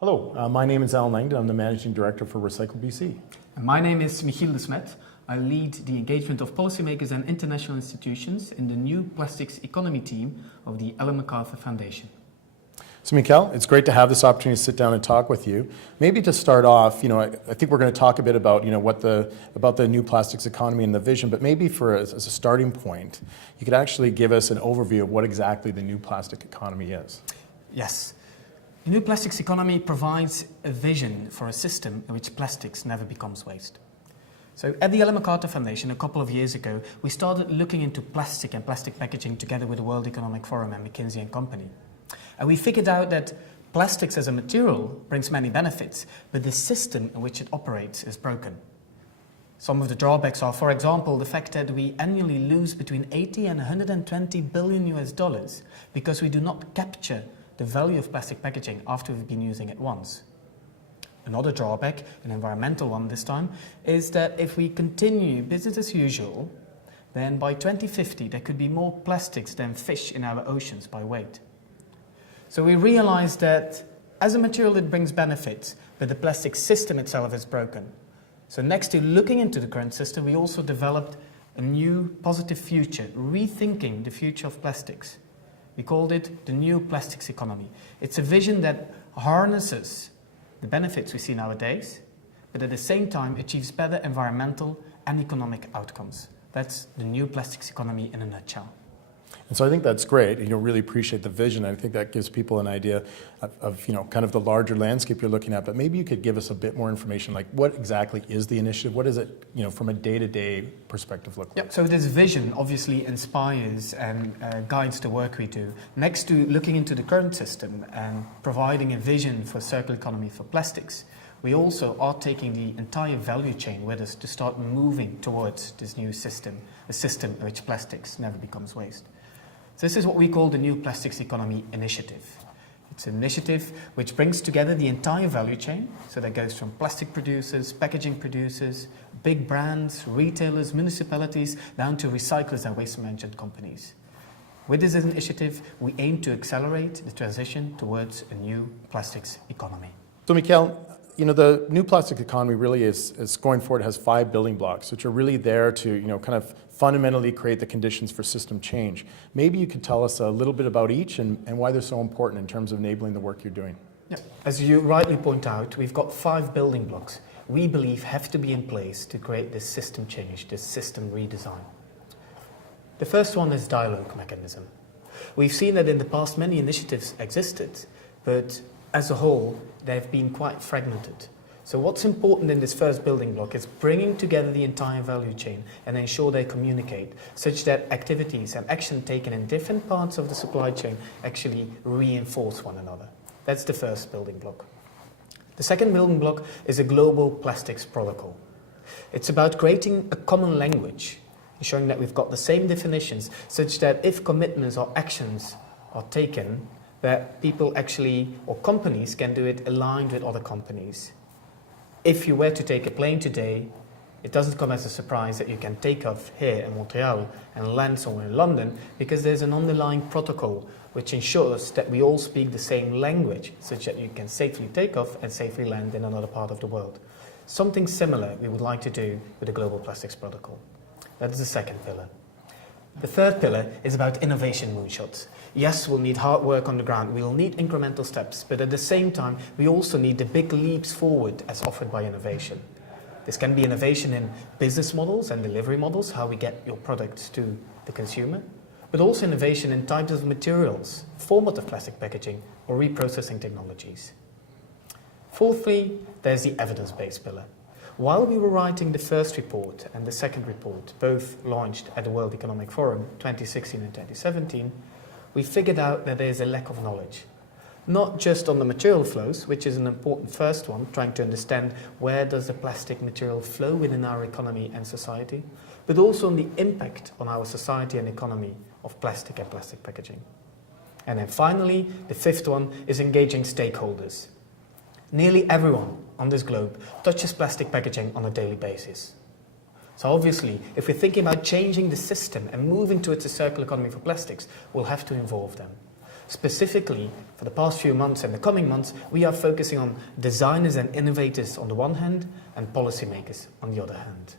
Hello, my name is Alan Langdon. I'm the Managing Director for Recycle BC. And my name is Michiel de Smet. I lead the engagement of policymakers and international institutions in the new plastics economy team of the Ellen MacArthur Foundation. So Michiel, it's great to have this opportunity to sit down and talk with you. Maybe to start off, I think we're going to talk a bit about, about the new plastics economy and the vision, but maybe as a starting point, you could actually give us an overview of what exactly the new plastic economy is. Yes. The new plastics economy provides a vision for a system in which plastics never becomes waste. So at the Ellen MacArthur Foundation a couple of years ago, we started looking into plastic and plastic packaging together with the World Economic Forum and McKinsey & Company. And we figured out that plastics as a material brings many benefits, but the system in which it operates is broken. Some of the drawbacks are, for example, the fact that we annually lose between 80 and 120 billion US dollars because we do not capture the value of plastic packaging after we've been using it once. Another drawback, an environmental one this time, is that if we continue business as usual, then by 2050 there could be more plastics than fish in our oceans by weight. So we realized that as a material it brings benefits, but the plastic system itself is broken. So next to looking into the current system, we also developed a new positive future, rethinking the future of plastics. We called it the new plastics economy. It's a vision that harnesses the benefits we see nowadays, but at the same time achieves better environmental and economic outcomes. That's the new plastics economy in a nutshell. And so I think that's great. You really appreciate the vision. I think that gives people an idea of kind of the larger landscape you're looking at. But maybe you could give us a bit more information, like what exactly is the initiative? What does it, from a day-to-day perspective look like? So this vision obviously inspires and guides the work we do. Next to looking into the current system and providing a vision for circular economy for plastics, we also are taking the entire value chain with us to start moving towards this new system, a system in which plastics never becomes waste. So this is what we call the New Plastics Economy Initiative. It's an initiative which brings together the entire value chain, so that goes from plastic producers, packaging producers, big brands, retailers, municipalities, down to recyclers and waste management companies. With this initiative, we aim to accelerate the transition towards a new plastics economy. So Michiel, the new plastic economy really is going forward, has 5 building blocks, which are really there to, kind of fundamentally create the conditions for system change. Maybe you could tell us a little bit about each and why they're so important in terms of enabling the work you're doing. Yeah. As you rightly point out, we've got 5 building blocks we believe have to be in place to create this system change, this system redesign. The first one is dialogue mechanism. We've seen that in the past many initiatives existed, but as a whole, they've been quite fragmented. So what's important in this first building block is bringing together the entire value chain and ensure they communicate, such that activities and action taken in different parts of the supply chain actually reinforce one another. That's the first building block. The second building block is a global plastics protocol. It's about creating a common language, ensuring that we've got the same definitions, such that if commitments or actions are taken, that people actually, or companies, can do it aligned with other companies. If you were to take a plane today, it doesn't come as a surprise that you can take off here in Montreal and land somewhere in London, because there's an underlying protocol which ensures that we all speak the same language, such that you can safely take off and safely land in another part of the world. Something similar we would like to do with the Global Plastics Protocol. That is the second pillar. The third pillar is about innovation moonshots. Yes, we'll need hard work on the ground, we'll need incremental steps, but at the same time, we also need the big leaps forward as offered by innovation. This can be innovation in business models and delivery models, how we get your products to the consumer, but also innovation in types of materials, format of plastic packaging, or reprocessing technologies. Fourthly, there's the evidence-based pillar. While we were writing the first report and the second report, both launched at the World Economic Forum 2016 and 2017, we figured out that there is a lack of knowledge. Not just on the material flows, which is an important first one, trying to understand where does the plastic material flow within our economy and society, but also on the impact on our society and economy of plastic and plastic packaging. And then finally, the fifth one is engaging stakeholders. Nearly everyone on this globe touches plastic packaging on a daily basis. So obviously, if we're thinking about changing the system and moving towards a circular economy for plastics, we'll have to involve them. Specifically, for the past few months and the coming months, we are focusing on designers and innovators on the one hand and policymakers on the other hand.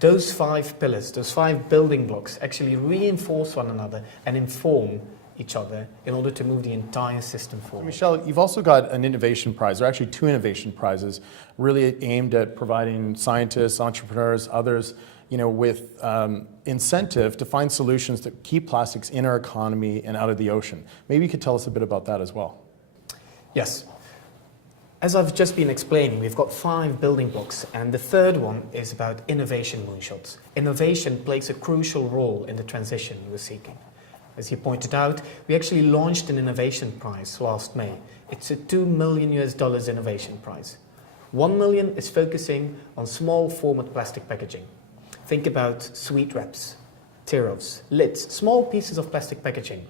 Those 5 pillars, those 5 building blocks actually reinforce one another and inform each other in order to move the entire system forward. Michelle, you've also got an innovation prize, or actually 2 innovation prizes, really aimed at providing scientists, entrepreneurs, others, with incentive to find solutions that keep plastics in our economy and out of the ocean. Maybe you could tell us a bit about that as well. Yes. As I've just been explaining, we've got 5 building blocks, and the third one is about innovation moonshots. Innovation plays a crucial role in the transition we're seeking. As you pointed out, we actually launched an innovation prize last May. It's a $2 million innovation prize. $1 million is focusing on small format plastic packaging. Think about sweet wraps, tiros, lids, small pieces of plastic packaging,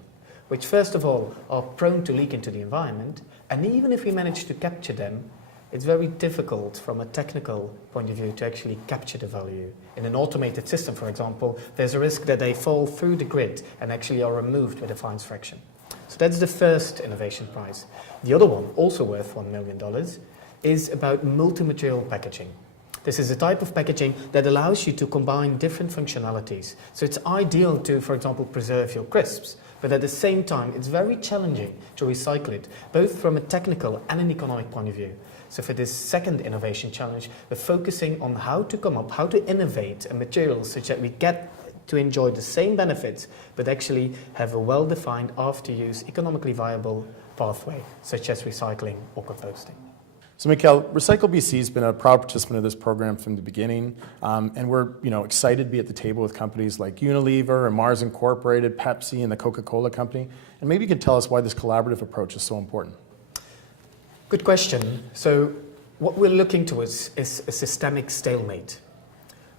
which first of all are prone to leak into the environment, and even if we manage to capture them, it's very difficult from a technical point of view to actually capture the value. In an automated system, for example, there's a risk that they fall through the grid and actually are removed with a fines fraction. So that's the first innovation prize. The other one, also worth $1 million, is about multi-material packaging. This is a type of packaging that allows you to combine different functionalities. So it's ideal to, for example, preserve your crisps, but at the same time, it's very challenging to recycle it, both from a technical and an economic point of view. So for this second innovation challenge, we're focusing on how to innovate a material such that we get to enjoy the same benefits, but actually have a well-defined after-use, economically viable pathway, such as recycling or composting. So, Mikkel, Recycle BC has been a proud participant of this program from the beginning, and we're excited to be at the table with companies like Unilever and Mars Incorporated, Pepsi, and the Coca-Cola Company. And maybe you could tell us why this collaborative approach is so important. Good question. So, what we're looking towards is a systemic stalemate.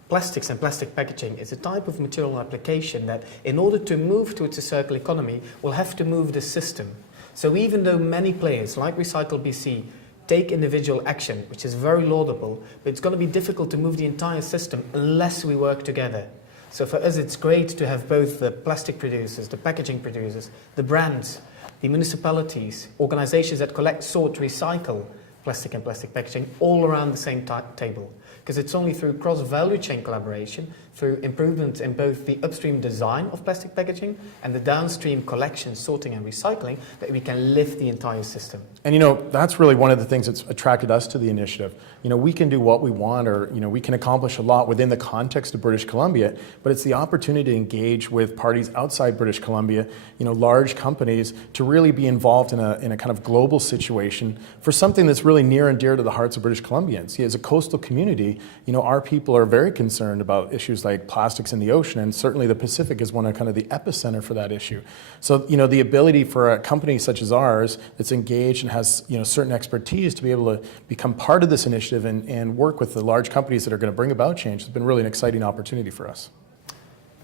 Plastics and plastic packaging is a type of material application that, in order to move towards a circular economy, will have to move the system. So, even though many players like Recycle BC take individual action, which is very laudable, but it's going to be difficult to move the entire system unless we work together. So for us, it's great to have both the plastic producers, the packaging producers, the brands, the municipalities, organizations that collect, sort, recycle plastic and plastic packaging all around the same table. Because it's only through cross-value chain collaboration, through improvements in both the upstream design of plastic packaging and the downstream collection, sorting and recycling that we can lift the entire system. And that's really one of the things that's attracted us to the initiative. We can do what we want, or we can accomplish a lot within the context of British Columbia, but it's the opportunity to engage with parties outside British Columbia, large companies, to really be involved in a kind of global situation for something that's really near and dear to the hearts of British Columbians. As a coastal community, our people are very concerned about issues like plastics in the ocean, and certainly the Pacific is one of kind of the epicenter for that issue. So, the ability for a company such as ours that's engaged and has, certain expertise to be able to become part of this initiative and work with the large companies that are going to bring about change has been really an exciting opportunity for us.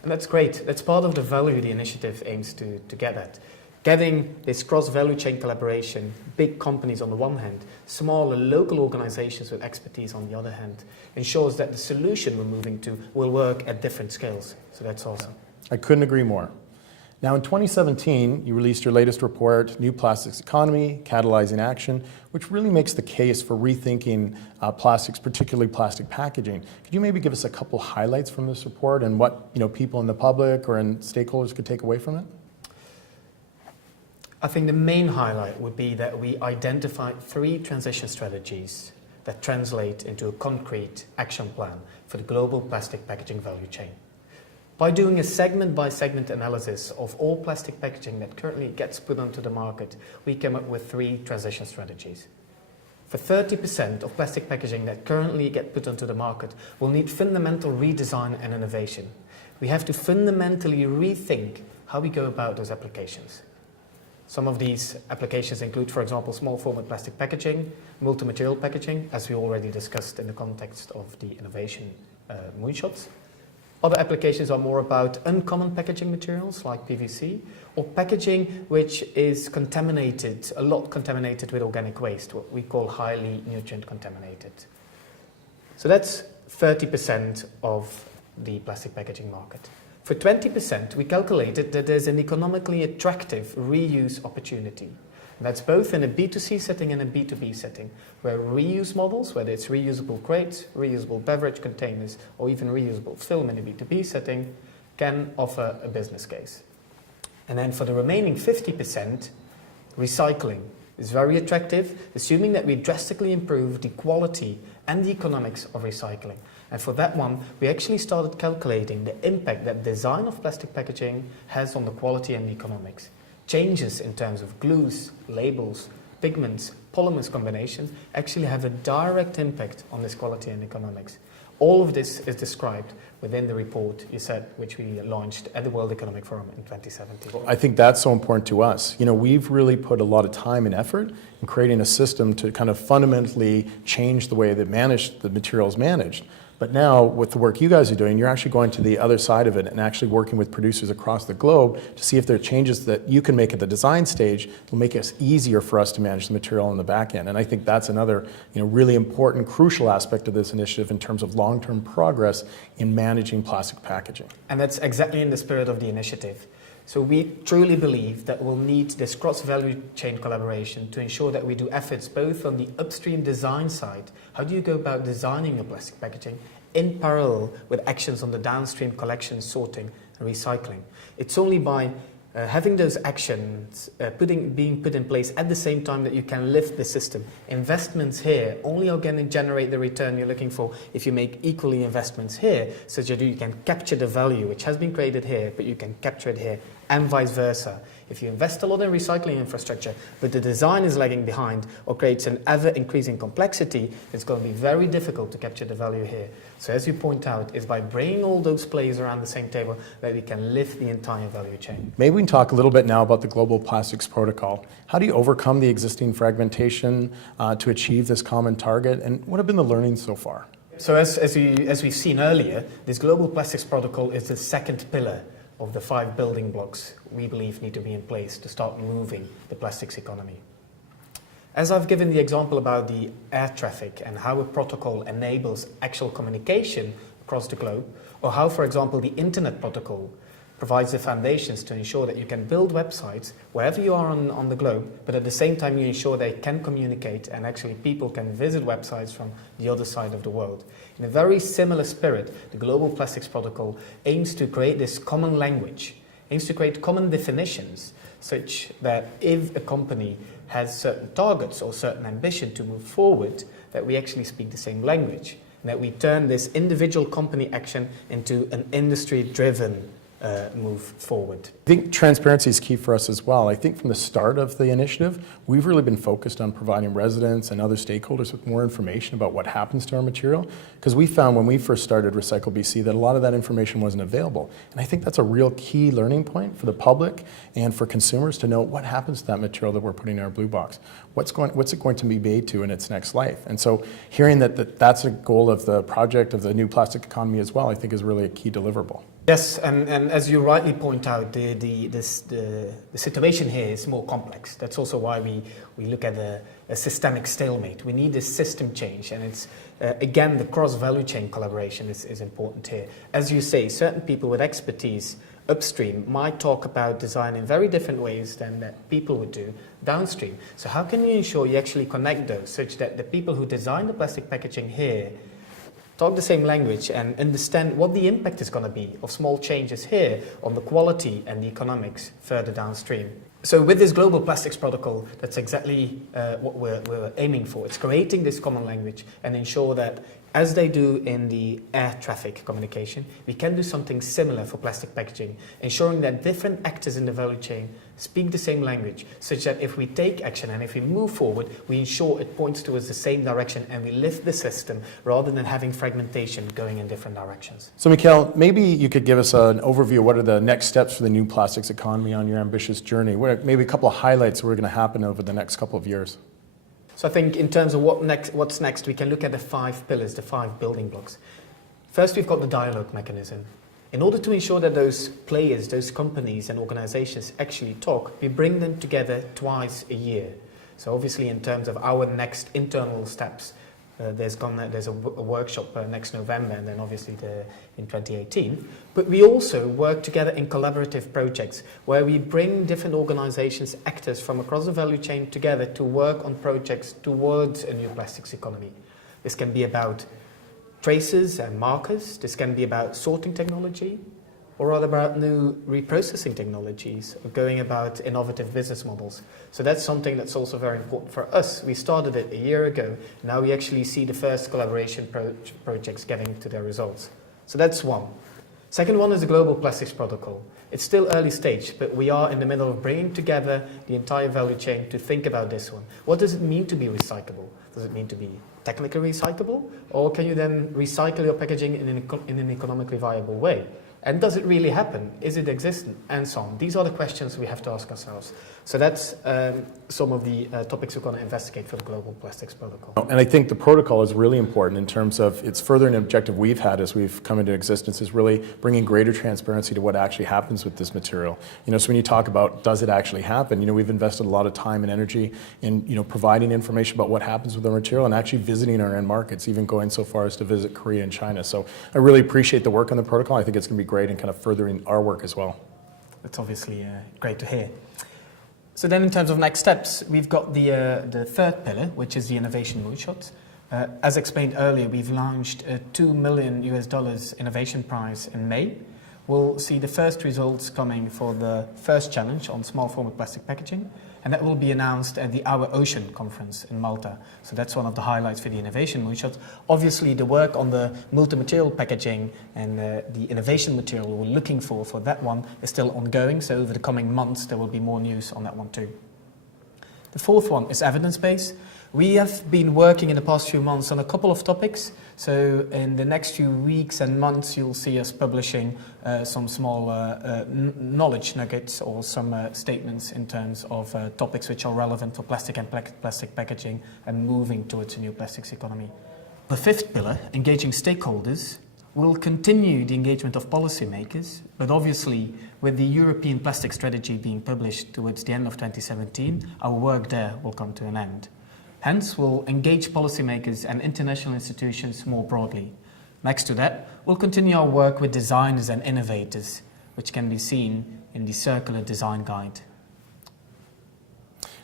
And that's great. That's part of the value the initiative aims to get at. Getting this cross-value chain collaboration, big companies on the one hand, smaller local organizations with expertise on the other hand, ensures that the solution we're moving to will work at different scales. So that's awesome. I couldn't agree more. Now, in 2017, you released your latest report, New Plastics Economy, Catalyzing Action, which really makes the case for rethinking plastics, particularly plastic packaging. Could you maybe give us a couple highlights from this report and what people in the public or in stakeholders could take away from it? I think the main highlight would be that we identified 3 transition strategies that translate into a concrete action plan for the global plastic packaging value chain. By doing a segment-by-segment analysis of all plastic packaging that currently gets put onto the market, we came up with 3 transition strategies. For 30% of plastic packaging that currently get put onto the market will need fundamental redesign and innovation. We have to fundamentally rethink how we go about those applications. Some of these applications include, for example, small format plastic packaging, multi-material packaging, as we already discussed in the context of the innovation moonshots. Other applications are more about uncommon packaging materials like PVC, or packaging which is contaminated, a lot contaminated with organic waste, what we call highly nutrient contaminated. So that's 30% of the plastic packaging market. For 20%, we calculated that there's an economically attractive reuse opportunity. And that's both in a B2C setting and a B2B setting, where reuse models, whether it's reusable crates, reusable beverage containers, or even reusable film in a B2B setting, can offer a business case. And then for the remaining 50%, recycling is very attractive, assuming that we drastically improve the quality and the economics of recycling. And for that one, we actually started calculating the impact that design of plastic packaging has on the quality and the economics. Changes in terms of glues, labels, pigments, polymers combinations actually have a direct impact on this quality and economics. All of this is described within the report you said, which we launched at the World Economic Forum in 2017. I think that's so important to us. You know, we've really put a lot of time and effort in creating a system to kind of fundamentally change the way that the material is managed. But now, with the work you guys are doing, you're actually going to the other side of it and actually working with producers across the globe to see if there are changes that you can make at the design stage that will make it easier for us to manage the material on the back end. And I think that's another, really important, crucial aspect of this initiative in terms of long-term progress in managing plastic packaging. And that's exactly in the spirit of the initiative. So we truly believe that we'll need this cross-value chain collaboration to ensure that we do efforts both on the upstream design side. How do you go about designing your plastic packaging in parallel with actions on the downstream collection, sorting and recycling? It's only by having those actions being put in place at the same time that you can lift the system. Investments here only are going to generate the return you're looking for if you make equally investments here, so that you can capture the value which has been created here, but you can capture it here, and vice versa. If you invest a lot in recycling infrastructure, but the design is lagging behind or creates an ever-increasing complexity, it's going to be very difficult to capture the value here. So as you point out, it's by bringing all those players around the same table that we can lift the entire value chain. Maybe we can talk a little bit now about the Global Plastics Protocol. How do you overcome the existing fragmentation to achieve this common target, and what have been the learnings so far? So as we've seen earlier, this Global Plastics Protocol is the second pillar of the 5 building blocks we believe need to be in place to start moving the plastics economy. As I've given the example about the air traffic and how a protocol enables actual communication across the globe, or how, for example, the Internet Protocol provides the foundations to ensure that you can build websites wherever you are on the globe, but at the same time you ensure they can communicate and actually people can visit websites from the other side of the world. In a very similar spirit, the Global Plastics Protocol aims to create this common language, aims to create common definitions, such that if a company has certain targets or certain ambition to move forward, that we actually speak the same language, and that we turn this individual company action into an industry-driven move forward. I think transparency is key for us as well. I think from the start of the initiative, we've really been focused on providing residents and other stakeholders with more information about what happens to our material, because we found when we first started Recycle BC that a lot of that information wasn't available. And I think that's a real key learning point for the public and for consumers to know what happens to that material that we're putting in our blue box. What's it going to be made to in its next life? And so hearing that's a goal of the project of the new plastic economy as well, I think is really a key deliverable. Yes, and as you rightly point out, the situation here is more complex. That's also why we look at a systemic stalemate. We need this system change, and it's, again, the cross-value chain collaboration is important here. As you say, certain people with expertise upstream might talk about design in very different ways than that people would do downstream. So how can you ensure you actually connect those such that the people who design the plastic packaging here talk the same language and understand what the impact is going to be of small changes here on the quality and the economics further downstream? So with this Global Plastics Protocol, that's exactly what we're aiming for. It's creating this common language and ensure that, as they do in the air traffic communication, we can do something similar for plastic packaging, ensuring that different actors in the value chain speak the same language, such that if we take action and if we move forward, we ensure it points towards the same direction and we lift the system rather than having fragmentation going in different directions. So Mikhail, maybe you could give us an overview of what are the next steps for the new plastics economy on your ambitious journey. Maybe a couple of highlights that are going to happen over the next couple of years. So I think in terms of what's next, we can look at the 5 pillars, the 5 building blocks. First, we've got the dialogue mechanism. In order to ensure that those players, those companies and organizations actually talk, we bring them together twice a year. So obviously in terms of our next internal steps, There's a workshop next November, and then obviously in 2018. But we also work together in collaborative projects where we bring different organizations, actors from across the value chain together to work on projects towards a new plastics economy. This can be about traces and markers. This can be about sorting technology, or rather about new reprocessing technologies, or going about innovative business models. So that's something that's also very important for us. We started it a year ago. Now we actually see the first collaboration projects getting to their results. So that's one. Second one is the Global Plastics Protocol. It's still early stage, but we are in the middle of bringing together the entire value chain to think about this one. What does it mean to be recyclable? Does it mean to be technically recyclable? Or can you then recycle your packaging in an economically viable way? And does it really happen? Is it existent? And so on. These are the questions we have to ask ourselves. So that's some of the topics we're going to investigate for the Global Plastics Protocol. And I think the protocol is really important in terms of it's furthering an objective we've had as we've come into existence, is really bringing greater transparency to what actually happens with this material. So when you talk about does it actually happen, we've invested a lot of time and energy in providing information about what happens with the material and actually visiting our end markets, even going so far as to visit Korea and China. So I really appreciate the work on the protocol. I think it's going to be great and kind of furthering our work as well. That's obviously great to hear. So then in terms of next steps, we've got the third pillar, which is the innovation moonshot. As explained earlier, we've launched a $2 million innovation prize in May. We'll see the first results coming for the first challenge on small format plastic packaging, and that will be announced at the Our Ocean conference in Malta. So that's one of the highlights for the innovation moonshot. Obviously, the work on the multi-material packaging and the innovation material we're looking for that one is still ongoing. So over the coming months, there will be more news on that one too. The fourth one is evidence-based. We have been working in the past few months on a couple of topics. So in the next few weeks and months, you'll see us publishing some small knowledge nuggets or some statements in terms of topics which are relevant for plastic and plastic packaging and moving towards a new plastics economy. The fifth pillar, engaging stakeholders, will continue the engagement of policymakers, but obviously with the European Plastic Strategy being published towards the end of 2017, our work there will come to an end. Hence, we'll engage policymakers and international institutions more broadly. Next to that, we'll continue our work with designers and innovators, which can be seen in the Circular Design Guide.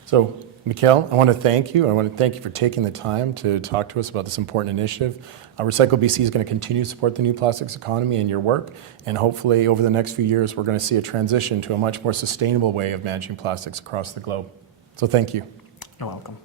So, Mikkel, I want to thank you. I want to thank you for taking the time to talk to us about this important initiative. Recycle BC is going to continue to support the new plastics economy and your work, and hopefully over the next few years we're going to see a transition to a much more sustainable way of managing plastics across the globe. So thank you. You're welcome.